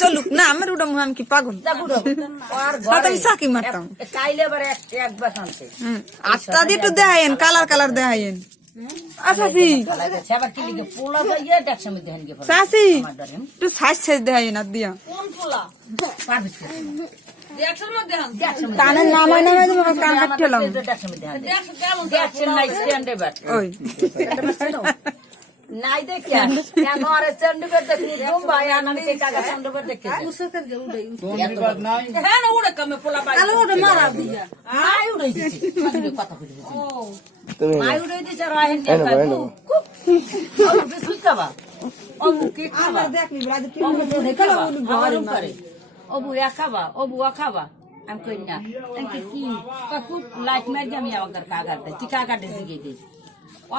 চলুক না আমার ওটা আমি কি পাগল সাকি মারতাম আটটা দিয়ে একটু দেখাইন কালার কালার দেখাইন চাষি একটু সাইজ সাইজ দেখাইন আর দিয়া কানের নামাই নামাই কান কাটলাম নাই দেখি কেন আরে চন্ডীগড় দেখি মুম্বাই আনন্দ কে কাগজ চন্ডীগড় দেখি হ্যাঁ না ওড়ে কমে পোলা পাই আলো ওড়ে মারা দিয়া আই উড়ে দিছি কথা কই দিছি আই উড়ে দিছি রাহেন কে কাকু ও বিসুই খাবা ও মুকে খাবা দেখনি ব্রাদ কি মুকে খাবা ঘর করে ও বুয়া খাবা ও বুয়া খাবা আমি কই না কি কাকু লাইট মার দি আমি আমার কাগাতে টি কাগাতে জিগে দিই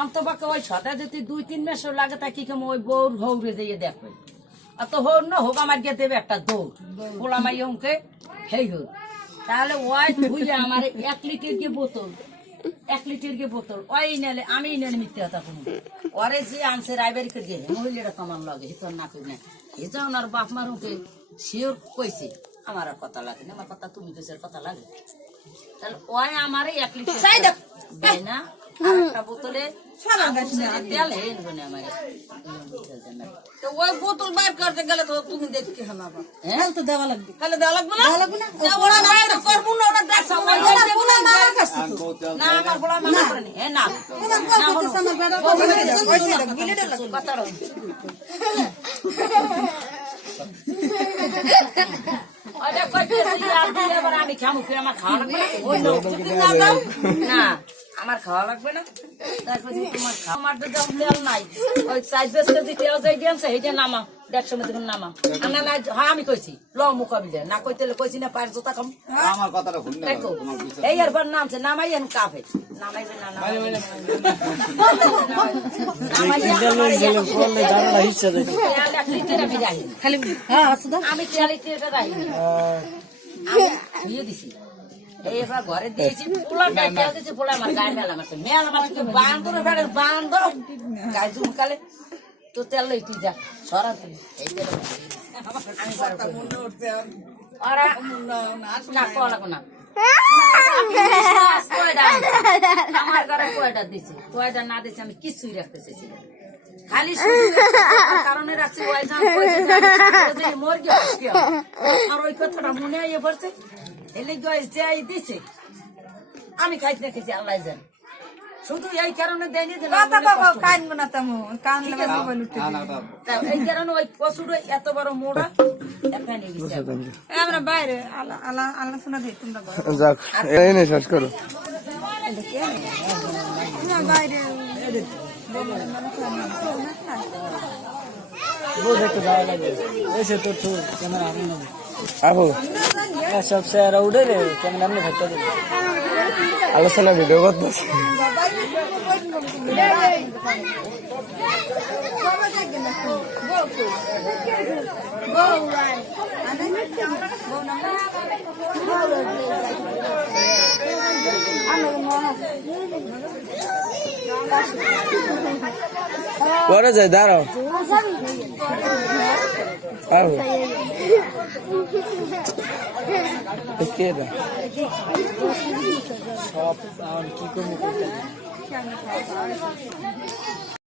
অন্তবাকে ওই ছটা যদি 2-3 মাস লাগে তা কি কেমন ওই বউর হৌরে দিয়ে দেখবে আর তো হৌর না হোক আমার গিয়ে দেবে একটা দৌড় পোলা মাই অঙ্কে হেই হোক তাহলে ওই ধুইলে আমার 1 লিটার গিয়ে বোতল 1 লিটার গিয়ে বোতল ওই নেলে আমি নেলে মিথ্যে কথা কোনো ওরে যে আনছে রাইবারিকে দিয়ে মহিলাটা কমান লাগে হিতর না কই না হিজা ওনার বাপ মার ওকে শিওর কইছে আমার আর কথা লাগে না আমার কথা তুমি কইছের কথা লাগে তাহলে ওই আমার 1 লিটার চাই দেখ না আরেকটা বোতলে তেল হেন বনে আমার তো ওই বোতল বাইর করতে গেলে তো তুমি দেখতে হালাবা হ্যাঁ তো দেওয়া লাগবে তাহলে দেওয়া লাগবে না ওরা বাইরে করব না ওরা দেখা ওই পোলা মারা কাছে না আমার পোলা মারা করে নি হ্যাঁ না কথা রো আরে কইতেছি আর দিলে আবার আমি খামু কি আমার খাওয়া লাগবে না আমার খাওয়া লাগবে না তারপর তোমার খাওয়ার তো দাম তেল নাই ওই 4 কেজি তেল যাই দিয়েছে সেইটা নামা 150 মধ্যে নামা আনা না হ্যাঁ আমি কইছি ল মুকাবিলে না কইতেলে কইছি না পার জোতা খাম আমার কথাটা ভুল না তোমার বিচার এই এরবার নামছে নামাইয়েন কাফে নামাইবে না নামাইবে খালি হ্যাঁ আমি 40 টাকা রাখি আমি দিয়ে দিছি এইবার ঘরে দিয়েছি পোলা ডাইটা দিয়েছি পোলা আমার গায়ে মেলা মারছে মেলা মারছে বান্দর ফেড়ে বান্দর গায়ে ঝুমকালে তো তেল লইতি যা সরা তুই আমি ওরা না কলা কোনা আমার ঘরে কয়টা দিছে কয়টা না দিছে আমি কিছুই রাখতে চাইছি খালি কারণে রাখছি ওই জান মর গিয়ে আর ওই কথাটা মনে আইয়ে পড়ছে এলে গাছ যাই দিছে আমি খাইতে খেয়েছি আল্লাহ জান শুধু এই কারণে দেয়নি যে কানবো না তেমন কানলে এই কারণে ওই কচুটা এত বড় মোড়া এখানে আমরা বাইরে আলোচনা দিই তোমরা যাক এই নে শেষ করো বাইরে সব স্যার উঠে রে কেমন আপনি থাকতে আলোচনা ভিডিও করতেছি পরে যাই দাঁড়াও সব কি করবো